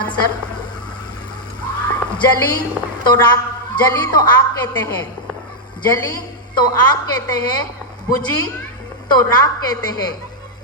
Answer जली तो आग कहते हैं, जली तो आग कहते हैं, बुझी तो राख कहते हैं,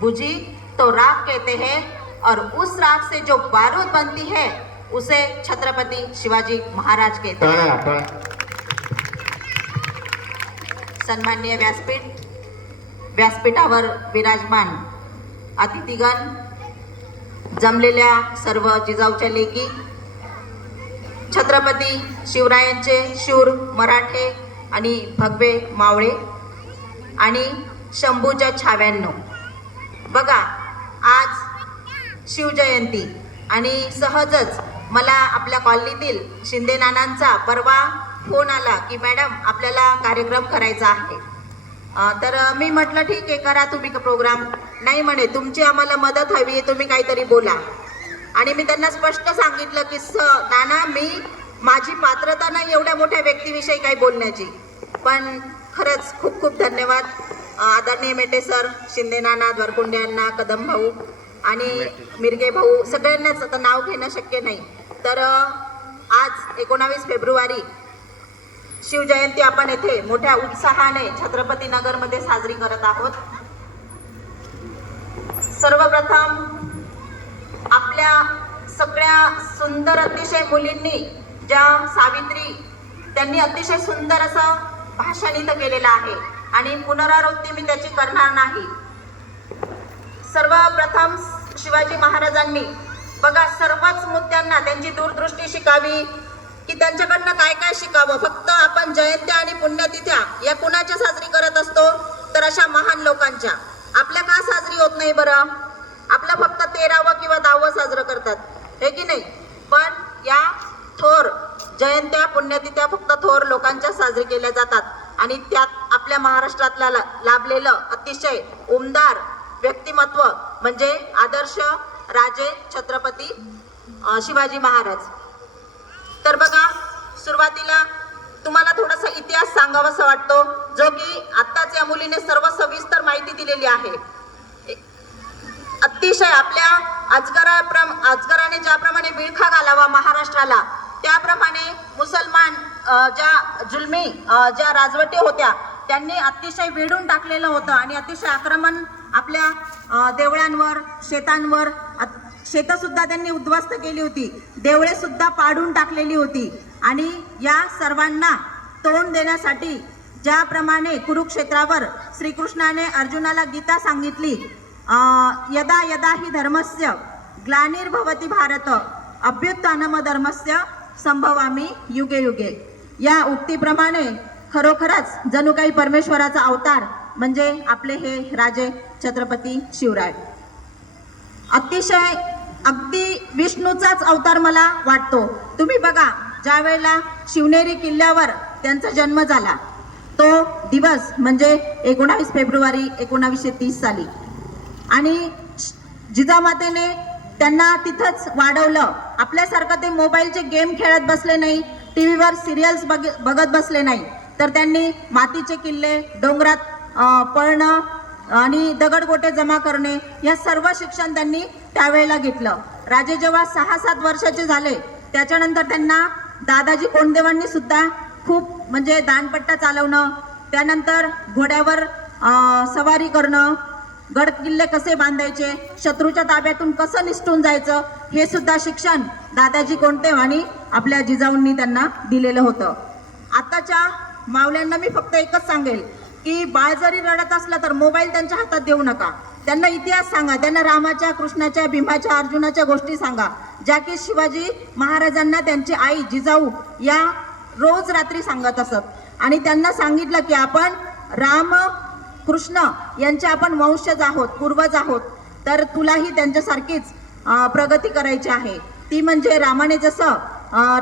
बुझी तो राख कहते हैं, और उस राख से जो बारूद बनती है उसे छत्रपति शिवाजी महाराज कहते हैं। सन्माननीय व्यासपीठावर विराजमान अतिथीगण, जमलेल्या सर्व जिजाऊच्या लेकी, छत्रपती शिवरायांचे शूर मराठे आणि भगवे मावळे आणि शंभूच्या छाव्यांनो, बघा आज शिवजयंती आणि सहजच मला आपल्या कॉलनीतील शिंदे नानांचा परवा फोन आला की मॅडम आपल्याला कार्यक्रम करायचा आहे। तर मी म्हटलं ठीक आहे करा तुम्ही प्रोग्राम। नाही म्हणे तुमची आम्हाला मदत हवी आहे, तुम्ही काहीतरी बोला। आणि मी त्यांना स्पष्ट सांगितलं की नाना मी माझी पात्रता नाही एवढ्या मोठ्या व्यक्तीविषयी काही बोलण्याची, पण खरंच खूप खूप धन्यवाद आदरणीय मेटे सर, शिंदे नाना, द्वारकुंडे अण्णा, कदम भाऊ आणि मिरगे भाऊ, सगळ्यांनाच आता नाव घेणं शक्य नाही। तर आज 19 फेब्रुवारी शिवजयंती आपण येथे मोठ्या उत्साहाने छत्रपती नगरमध्ये साजरी करत आहोत। सर्वप्रथम आपल्या सगळ्या सुंदर अतिशय मुलींनी ज्या सावित्री त्यांनी अतिशय सुंदर असं भाषण इथं केलेलं आहे आणि पुनरावृत्ती मी त्याची करणार नाही। सर्वप्रथम शिवाजी महाराजांनी बघा सर्वच मुद्द्यांना त्यांची दूरदृष्टी शिकावी की त्यांच्याकडनं काय काय शिकावं। फक्त आपण जयंत्या आणि पुण्यतिथ्या या कुणाच्या साजरी करत असतो तर अशा महान लोकांच्या। आपल्या का साजरी होत नाही बरं? आपलं फक्त 13वं किंवा 10वं साजरं करतात, हे की नाही? पण या थोर जयंत्या पुण्यतिथ्या फक्त थोर लोकांच्या साजरी केल्या जातात आणि त्यात आपल्या महाराष्ट्रातला लाभलेलं अतिशय उमदार व्यक्तिमत्व म्हणजे आदर्श राजे छत्रपती शिवाजी महाराज। तर बघा सुरुवातीला तुम्हाला थोडासा इतिहास सांगावासा वाटतो जो की आत्ताच या मुलीने सर्व सविस्तर माहिती दिलेली आहे। अतिशय आपल्या अजगराने ज्याप्रमाणे विळखा घालावा महाराष्ट्राला त्याप्रमाणे मुसलमान ज्या जुलमी ज्या राजवटी होत्या त्यांनी अतिशय वेढून टाकलेलं होतं आणि अतिशय आक्रमण आपल्या देवळांवर शेतांवर शेतं सुद्धा त्यांनी उद्ध्वस्त केली होती, देवळे सुद्धा पाडून टाकलेली होती। आणि या सर्वांना तोंड देण्यासाठी ज्याप्रमाणे कुरुक्षेत्रावर श्रीकृष्णाने अर्जुनाला गीता सांगितली, यदा यदा हि धर्मस्य ग्लानिर्भवति भारत अभ्युत्थानम धर्मस्य संभवामी युगे युगे, या उक्तीप्रमाणे खरोखरच जणू काही परमेश्वराचा अवतार म्हणजे आपले हे राजे छत्रपती शिवराय। अतिशय अगदी विष्णूचाच अवतार मला वाटतो। तुम्ही बघा ज्या वेळेला शिवनेरी किल्ल्यावर त्यांचा जन्म झाला तो दिवस म्हणजे 19 फेब्रुवारी 1930 साली, आणि जिजामातेने त्यांना तिथंच वाढवलं। आपल्यासारखं ते मोबाईलचे गेम खेळत बसले नाही, टीव्हीवर सिरियल्स बघत बसले नाही, तर त्यांनी मातीचे किल्ले, डोंगरात पळणं आणि दगडगोटे जमा करणे या सर्व शिक्षण त्यांनी त्यावेळेला घेतलं। राजे जेव्हा 6-7 वर्षाचे झाले त्याच्यानंतर त्यांना दादाजी कोंडदेवांनी सुद्धा खूप म्हणजे दांडपट्टा चालवणं, त्यानंतर घोड्यावर सवारी करणं, गड किल्ले कसे बांधायचे, शत्रूच्या ताब्यातून कसं निसटून जायचं हे सुद्धा शिक्षण दादाजी कोंडदेव आणि आपल्या जिजाऊंनी त्यांना दिलेलं होतं। आताच्या मावल्यांना मी फक्त एकच सांगेल की बाळ जरी रडत असलं तर मोबाईल त्यांच्या हातात देऊ नका, त्यांना इतिहास सांगा, त्यांना रामाच्या, कृष्णाच्या, भीमाच्या, अर्जुनाच्या गोष्टी सांगा ज्या की शिवाजी महाराजांना त्यांची आई जिजाऊ या रोज रात्री सांगत असत। आणि त्यांना सांगितलं की आपण राम कृष्ण यांचे आपण वंशज आहोत, पूर्वज आहोत, तर तुलाही त्यांच्यासारखीच प्रगती करायची आहे। ती म्हणजे रामाने जसं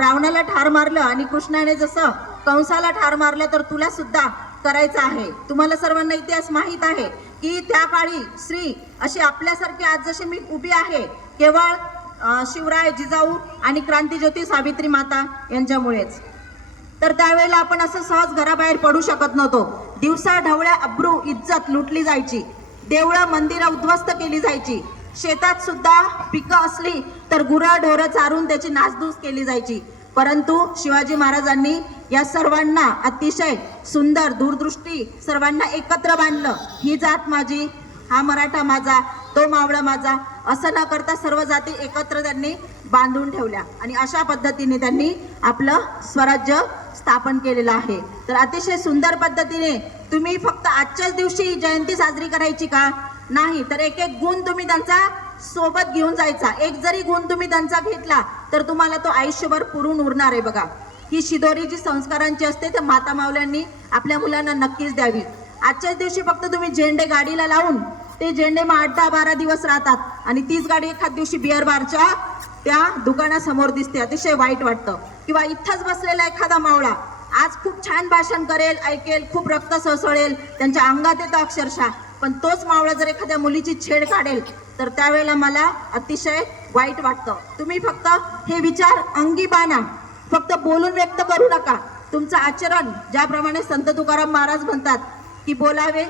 रावणाला ठार मारलं आणि कृष्णाने जसं कंसाला ठार मारलं तर तुला सुद्धा करायचं आहे। तुम्हाला सर्वांना इतिहास माहीत आहे की त्या काळी स्त्री अशी आपल्यासारखी आज जशी मी उभी आहे केवळ शिवराय, जिजाऊ आणि क्रांतिज्योती सावित्री माता यांच्यामुळेच। तर त्यावेळेला आपण असं सहज घराबाहेर पडू शकत नव्हतो। दिवसा ढवळ्या अब्रू इज्जत लुटली जायची, देवळं मंदिरं उद्ध्वस्त केली जायची, शेतात सुद्धा पिकं असली तर गुरंढोरं चारून त्याची नासधूस केली जायची, परंतु शिवाजी महाराजांनी या सर्वांना अतिशय सुंदर दूरदृष्टी सर्वांना एकत्र बांधलं. ही जात माझी, हा मराठा माझा, तो मावळा माझा, असं न करता सर्व जाती एकत्र त्यांनी बांधून ठेवल्या आणि अशा पद्धतीने त्यांनी आपलं स्वराज्य स्थापन केलेलं आहे. तर अतिशय सुंदर पद्धतीने तुम्ही फक्त आजच्याच दिवशी जयंती साजरी करायची का? नाही, तर एक एक गुण तुम्ही त्यांचा सोबत घेऊन जायचा. एक जरी गुण तुम्ही त्यांचा घेतला तर तुम्हाला तो आयुष्यभर पुरून उरणार आहे. बघा, ही शिदोरी जी संस्कारांची असते ते माता मावल्यांनी आपल्या मुलांना नक्कीच द्यावी. आजच्याच दिवशी फक्त तुम्ही झेंडे गाडीला लावून ते झेंडे मग 8-10-12 दिवस राहतात आणि तीच गाडी एखाद दिवशी बिअर बारच्या त्या दुकानासमोर दिसते. अतिशय वाईट वाटतं. किंवा इथंच बसलेला एखादा मावळा आज खूप छान भाषण करेल, ऐकेल, खूप रक्त सळसळेल, त्यांच्या अंगात येतं अक्षरशः, पण तोच मावळा जर एखाद्या मुलीची छेड काढेल तर त्यावेळेला मला अतिशय वाईट वाटतं. तुम्ही फक्त हे विचार अंगी बाणा, फक्त बोलून व्यक्त करू नका. तुमचं आचरण ज्याप्रमाणे संत तुकाराम महाराज म्हणतात की बोलावे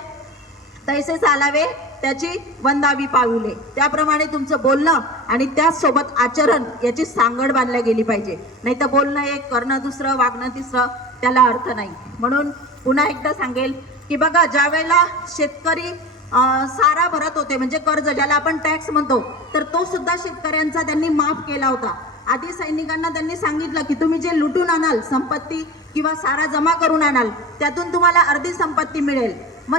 तैसे चालावे त्याची वंदावी पाऊले, त्याप्रमाणे तुमचं बोलणं आणि त्याचसोबत आचरण याची सांगड बांधल्या गेली पाहिजे. नाही तर बोलणं एक, करणं दुसरं, वागणं तिसरं, त्याला अर्थ नाही. म्हणून पुन्हा एकदा सांगेल की बघा, ज्या वेळेला शेतकरी सारा भरत होते म्हणजे कर्ज ज्याला आपण टॅक्स म्हणतो, तर तो सुद्धा शेतकऱ्यांचा त्यांनी माफ केला होता. आधी सैनिकांना त्यांनी सांगितलं की तुम्ही जे लुटून आणाल संपत्ती किंवा सारा जमा करून आणाल त्यातून तुम्हाला अर्धी संपत्ती मिळेल. मग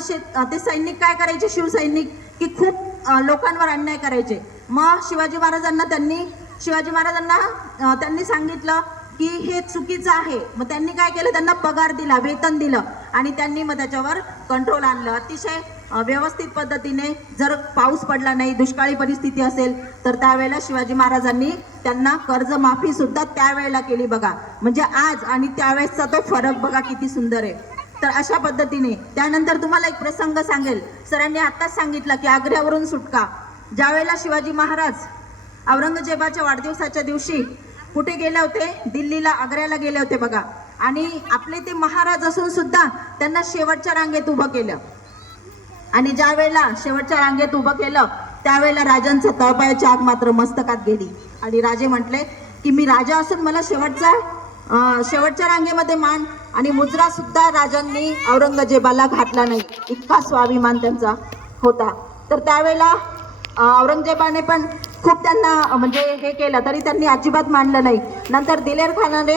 ते सैनिक काय करायचे, शिवसैनिक, की खूप लोकांवर अन्याय करायचे. मग शिवाजी महाराजांना त्यांनी सांगितलं की हे चुकीचं आहे. मग त्यांनी काय केलं, त्यांना पगार दिला, वेतन दिलं आणि त्यांनी मग त्याच्यावर कंट्रोल आणलं. अतिशय व्यवस्थित पद्धतीने जर पाऊस पडला नाही, दुष्काळी परिस्थिती असेल तर त्यावेळेला शिवाजी महाराजांनी त्यांना कर्जमाफी सुद्धा त्यावेळेला केली. बघा, म्हणजे आज आणि त्यावेळेसचा तो फरक बघा किती सुंदर आहे. तर अशा पद्धतीने त्यानंतर तुम्हाला एक प्रसंग सांगेल. सरांनी आत्ताच सांगितलं की आग्र्यावरून सुटका. ज्यावेळेला शिवाजी महाराज औरंगजेबाच्या वाढदिवसाच्या दिवशी कुठे गेले होते, दिल्लीला, आग्र्याला गेले होते बघा. आणि आपले ते महाराज असून सुद्धा त्यांना शेवटच्या रांगेत उभं केलं. आणि ज्या वेळेला शेवटच्या रांगेत उभं केलं त्यावेळेला राजांचं तळपायाची आग मात्र मस्तकात गेली आणि राजे म्हटले की मी राजा असून मला शेवटच्या रांगेमध्ये मान आणि मुजरा सुद्धा राजांनी औरंगजेबाला घातला नाही, इतका स्वाभिमान त्यांचा होता. तर त्यावेळेला औरंगजेबाने पण खूप त्यांना म्हणजे हे केलं तरी त्यांनी अजिबात मानलं नाही. नंतर दिलेर खानाने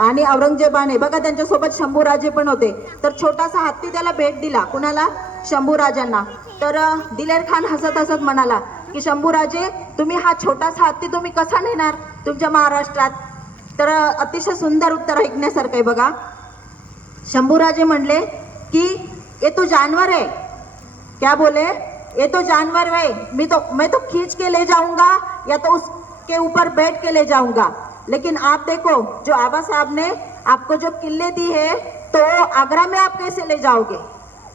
आणि औरंगजेबाने बघा त्यांच्यासोबत शंभूराजे पण होते, तर छोटासा हत्ती त्याला भेट दिला. कुणाला? शंभूराजांना. तर दिलेर खान हसत हसत म्हणाला की शंभूराजे, तुम्ही हा छोटासा हत्ती तुम्ही कसा नेणार तुमच्या महाराष्ट्रात? तर अतिशय सुंदर उत्तर ऐकण्यासारखं आहे बघा. शंभूराजे म्हणले की ये तो जानवर है. क्या बोले? ये तो जानवर है, मैं तो खींच के ले जाऊंगा या तो उसके ऊपर बैठ के ले जाऊंगा, लेकिन आप देखो जो आबा साहब ने आपको जो किल्ले दी है तो आगरा में आप कैसे ले जाओगे?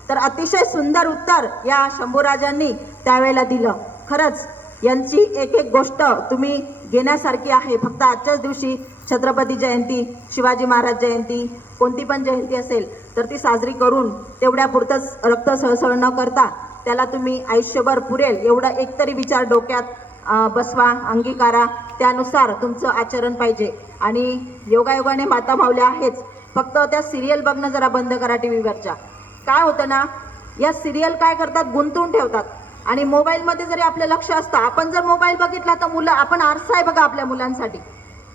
तर अतिशय सुंदर उत्तर या शंभूराजांनी त्यावेळेला दिलं. खरंच यांची एक एक गोष्ट तुम्ही घेण्यासारखी आहे. फक्त आजच्याच दिवशी छत्रपती जयंती, शिवाजी महाराज जयंती, कोणती पण जयंती असेल तर ती साजरी करून तेवढ्या पुरतंच रक्त सळसळ न करता त्याला तुम्ही आयुष्यभर पुरेल एवढा एकतरी विचार डोक्यात बसवा, अंगीकारा, त्यानुसार तुमचं आचरण पाहिजे. आणि योगायोगाने माता मावल्या आहेच, फक्त त्या सिरियल बघणं जरा बंद करा टीव्हीवरच्या. काय होतं ना, या सिरियल काय करतात, गुंतवून ठेवतात आणि मोबाईलमध्ये जरी आपलं लक्ष असतं, आपण जर मोबाईल बघितला तर मुलं, आपण आरसा आहे बघा आपल्या मुलांसाठी,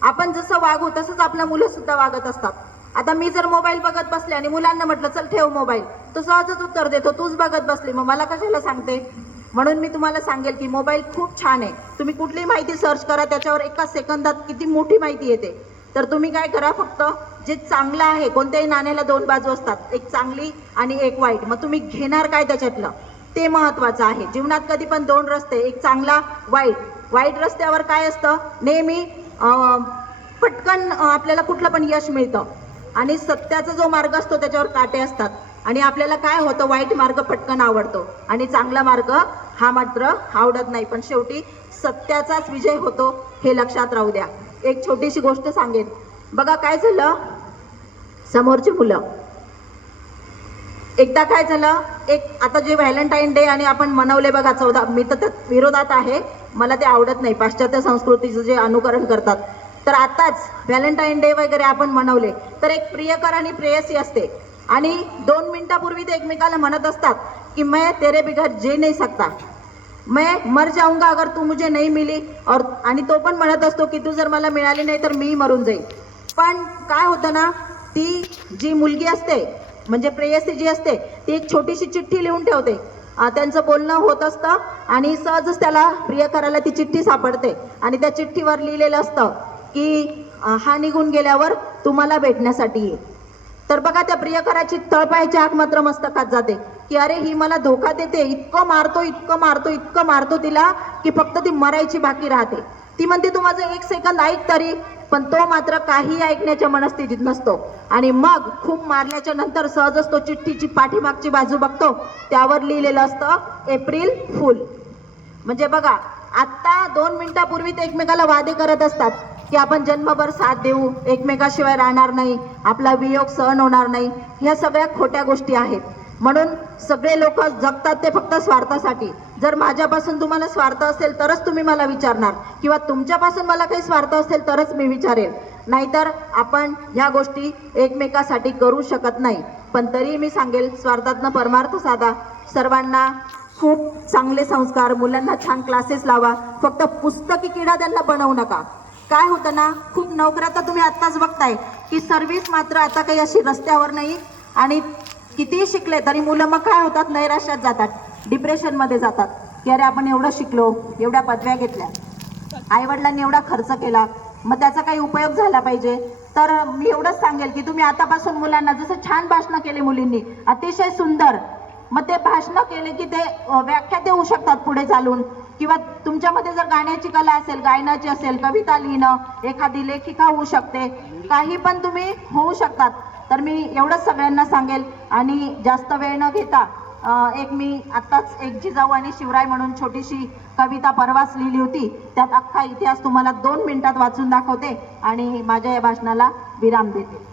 आपण जसं वागू तसंच आपल्या मुलं सुद्धा वागत असतात. आता मी जर मोबाईल बघत बसले आणि मुलांना म्हटलं चल ठेव मोबाईल, तो सहजच उत्तर देतो तूच बघत बसली, मग मला कशाला सांगते? म्हणून मी तुम्हाला सांगेल की मोबाईल खूप छान आहे. तुम्ही कुठलीही माहिती सर्च करा, त्याच्यावर एका सेकंदात किती मोठी माहिती येते. तर तुम्ही काय करा, फक्त जे चांगलं आहे, कोणत्याही नाण्याला दोन बाजू असतात, एक चांगली आणि एक वाईट, मग तुम्ही घेणार काय त्याच्यातलं ते महत्त्वाचं आहे. जीवनात कधी पण दोन रस्ते, एक चांगला, वाईट. वाईट रस्त्यावर काय असतं, नेहमी पटकन आपल्याला कुठलं पण यश मिळतं आणि सत्याचा जो मार्ग असतो त्याच्यावर काटे असतात आणि आपल्याला काय होतं, वाईट मार्ग पटकन आवडतो आणि चांगला मार्ग हा मात्र आवडत नाही. पण शेवटी सत्याचाच विजय होतो, हे लक्षात राहू द्या. एक छोटीशी गोष्ट सांगेन बघा. काय झालं, समोरची मुलं, एकदा काय झालं, एक आता जे व्हॅलेंटाईन डे आणि आपण मनवले बघा 14, मी तर त्यात विरोधात आहे, मला ते आवडत नाही, पाश्चात्य संस्कृतीचं जे अनुकरण करतात. तर आताच व्हॅलेंटाईन डे वगैरे आपण मनवले तर एक प्रियकर आणि प्रेयसी असते आणि 2 मिनिटापूर्वी ते एकमेकाला म्हणत असतात की मैं तेरे बिगर जी नहीं सकता, मैं मर जाऊंगा अगर तू मुझे नहीं मिली, और आणि तो पण म्हणत असतो की तू जर मला मिळाली नाही तर मी मरून जाईल. पण काय होतं ना, ती जी मुलगी असते म्हणजे प्रेयसी जी असते ती एक छोटीशी चिठ्ठी लिहून ठेवते. त्यांचं बोलणं होत असतं आणि सहजच त्याला प्रियकराला ती चिठ्ठी सापडते आणि त्या चिठ्ठीवर लिहिलेलं असतं की हा निघून गेल्यावर तुम्हाला भेटण्यासाठी ये. तर बघा त्या प्रियकराची तळपायाची आग मात्र मस्तकात जाते की अरे ही मला धोका देते, इतकं मारतो इतकं मारतो इतकं मारतो तिला की फक्त ती मरायची बाकी राहते. ती म्हणते तू माझं 1 सेकंद ऐक तरी, पण तो मात्र काही ऐकण्याच्या मनस्थितीत नसतो आणि मग खूप मारल्याच्या नंतर सहजच तो चिठ्ठीची पाठीमागची बाजू बघतो, त्यावर लिहिलेलं असतं एप्रिल फुल. म्हणजे बघा आत्ता 2 मिनिटापूर्वी ते एकमेकाला वादे करत असतात की आपण जन्मभर साथ देऊ, एकमेकाशिवाय राहणार नाही, आपला वियोग सहन होणार नाही. ह्या सगळ्या खोट्या गोष्टी आहेत. म्हणून सगळे लोक जगतात ते फक्त स्वार्थासाठी. जर माझ्यापासून तुम्हाला स्वार्थ असेल तरच तुम्ही मला विचारणार, किंवा तुमच्यापासून मला काही स्वार्थ असेल तरच मी विचारेल, नाहीतर आपण ह्या गोष्टी एकमेकासाठी करू शकत नाही. पण तरी मी सांगेल, स्वार्थातनं परमार्थ साधा. सर्वांना खूप चांगले संस्कार, मुलांना छान क्लासेस लावा, फक्त पुस्तकी किडा त्यांना बनवू नका. काय होतं ना, खूप नोकऱ्या तर तुम्ही आत्ताच बघताय की सर्व्हिस मात्र आता काही अशी रस्त्यावर नाही, आणि कितीही शिकले तरी मुलं मग काय होतात, नैराश्यात जातात, डिप्रेशनमध्ये जातात की अरे आपण एवढं शिकलो, एवढ्या पदव्या घेतल्या, आईवडिलांनी एवढा खर्च केला, मग त्याचा काही उपयोग झाला पाहिजे. तर मी एवढंच सांगेल की तुम्ही आतापासून मुलांना, जसं छान भाषणं केली मुलींनी, अतिशय सुंदर, मग ते भाषणं केले की ते व्याख्या देऊ शकतात पुढे चालून, किंवा तुमच्यामध्ये जर गाण्याची कला असेल, गायनाची असेल, कविता लिहिणं, एखादी लेखिका होऊ शकते, काही पण तुम्ही होऊ शकतात. तर मी एवढंच सगळ्यांना सांगेल. आणि जास्त वेळ न घेता मी आत्ताच एक जिजाऊ आणि शिवराय म्हणून छोटीशी कविता परवाच लिहिली होती, त्यात अख्खा इतिहास तुम्हाला 2 मिनिटात वाचून दाखवते आणि माझ्या या भाषणाला विराम देते.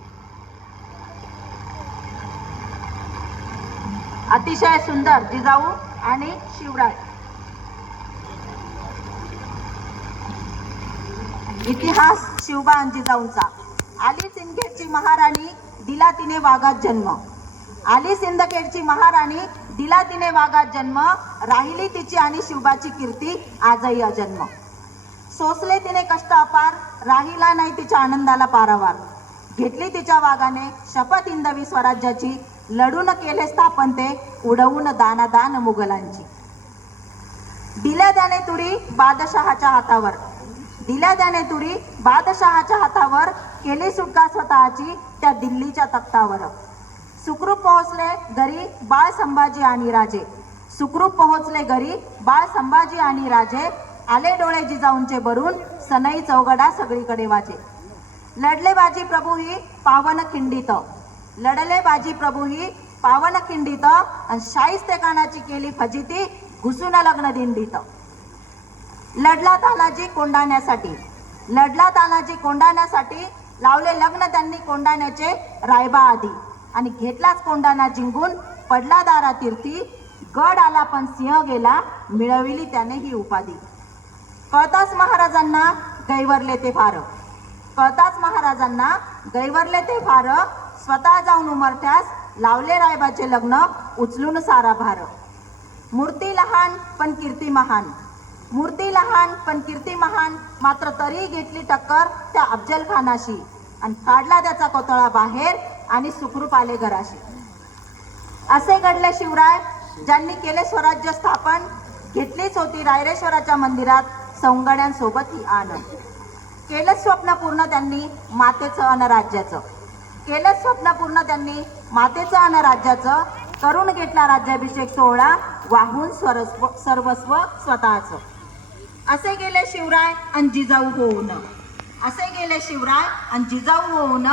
अतिशय सुंदर जिजाऊ आणि शिवराय. इतिहास शिवबा आणि जिजाऊंचा. आली सिंदखेडची महाराणी, दिला तिने वाघात जन्म. आली सिंदखेडची महाराणी, दिला तिने वाघात जन्म, राहिली तिची आणि शिवबाची कीर्ती आजही अजन्म. सोसले तिने कष्ट अपार, राहिला नाही तिच्या आनंदाला पारावार. घेतली तिच्या वाघाने शपथ हिंदवी स्वराज्याची, लढून केले स्थापन ते, उडवून दानादान मुघलांची. दिल्या त्याने तुरी बादशहाच्या हातावर, दिल्या त्याने तुरी बादशहाच्या हातावर, केली सुटका स्वतःची त्या दिल्लीच्या तख्तावर. सुखरूप पोहोचले घरी बाळ संभाजी आणि राजे, सुखरूप पोहोचले घरी बाळ संभाजी आणि राजे, आले डोळे जिजाऊंचे भरून, सनई चौघडा सगळीकडे वाजे. लढले बाजी प्रभू ही पावन खिंडीत, लढले बाजी प्रभू ही पावन खिंडीत, आणि शाहिस्ते खानाची केली फजिती, घुसून लग्न दिंडीत. लढला तानाजी कोंडाण्यासाठी, लढला तानाजी कोंडाण्यासाठी, लावले लग्न त्यांनी कोंडाण्याचे रायबा आधी, आणि घेतलाच कोंडाणा जिंकून, पडला दारा तीर्थी, गड आला पण सिंह गेला, मिळविली त्याने ही उपाधी. कळताच महाराजांना गैवरले ते फार, कळताच महाराजांना गैवरले ते फार, स्वतः जाऊन उमरठ्यास लावले रायबाचे लग्न, उचलून सारा भार. मूर्ती लहान पण कीर्ती महान, मूर्ती लहान पण कीर्ती महान, मात्र तरी घेतली टक्कर त्या अफजल खानाशी, आणि काढला त्याचा कोतळा बाहेर, आणि सुखरूप आले घराशी. असे घडले शिवराय, ज्यांनी केले स्वराज्य स्थापन, घेतलीच होती रायरेश्वराच्या मंदिरात सौंगड्यांसोबत ही आनंद. केलं स्वप्न पूर्ण त्यांनी मातेचं अन राज्याचं, केलं स्वप्न पूर्ण त्यांनी मातेचं अन राज्याचं, करून घेतला राज्याभिषेक सोहळा, वाहून सर्वस्व स्वतःचं. असे गेले शिवराय आणि जिजाऊ होऊन, असे गेले शिवराय आणि जिजाऊ होऊन,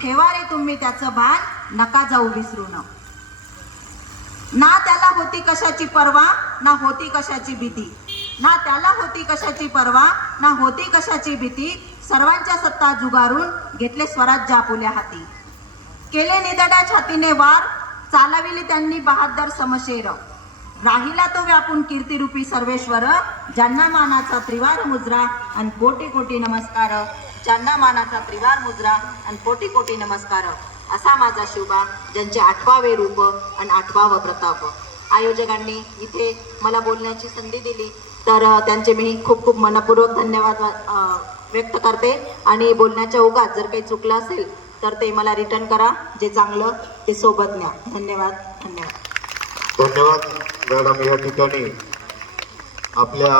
ठेवा रे तुम्ही त्याचं भान, नका जाऊ विसरून. ना त्याला होती कशाची पर्वा, ना होती कशाची भीती, ना त्याला होती कशाची पर्वा, ना होती कशाची भीती, सर्वांच्या सत्ता जुगारून घेतले स्वराज्य आपुल्या हाती. केले निदडा छातीने वार, चालविली त्यांनी बहादर समशेर. राहिला तो व्यापून कीर्तिरूपी सर्वेश्वर, ज्यांना मानाचा त्रिवार मुजरा आणि कोटी कोटी नमस्कार. ज्यांना मानाचा त्रिवार मुजरा आणि कोटी कोटी नमस्कार. असा माझा शिवबा, ज्यांचे 8वे रूप आणि 8वा प्रताप. आयोजकांनी इथे मला बोलण्याची संधी दिली, तर त्यांचे मी खूप खूप मनपूर्वक धन्यवाद व्यक्त करते. आणि बोलण्याच्या ओघात जर काही चुकलं असेल तर ते मला रिटर्न करा. जे चांगलं ते सोबत न्या. धन्यवाद. धन्यवाद. धन्यवाद मॅडम. या ठिकाणी आपल्या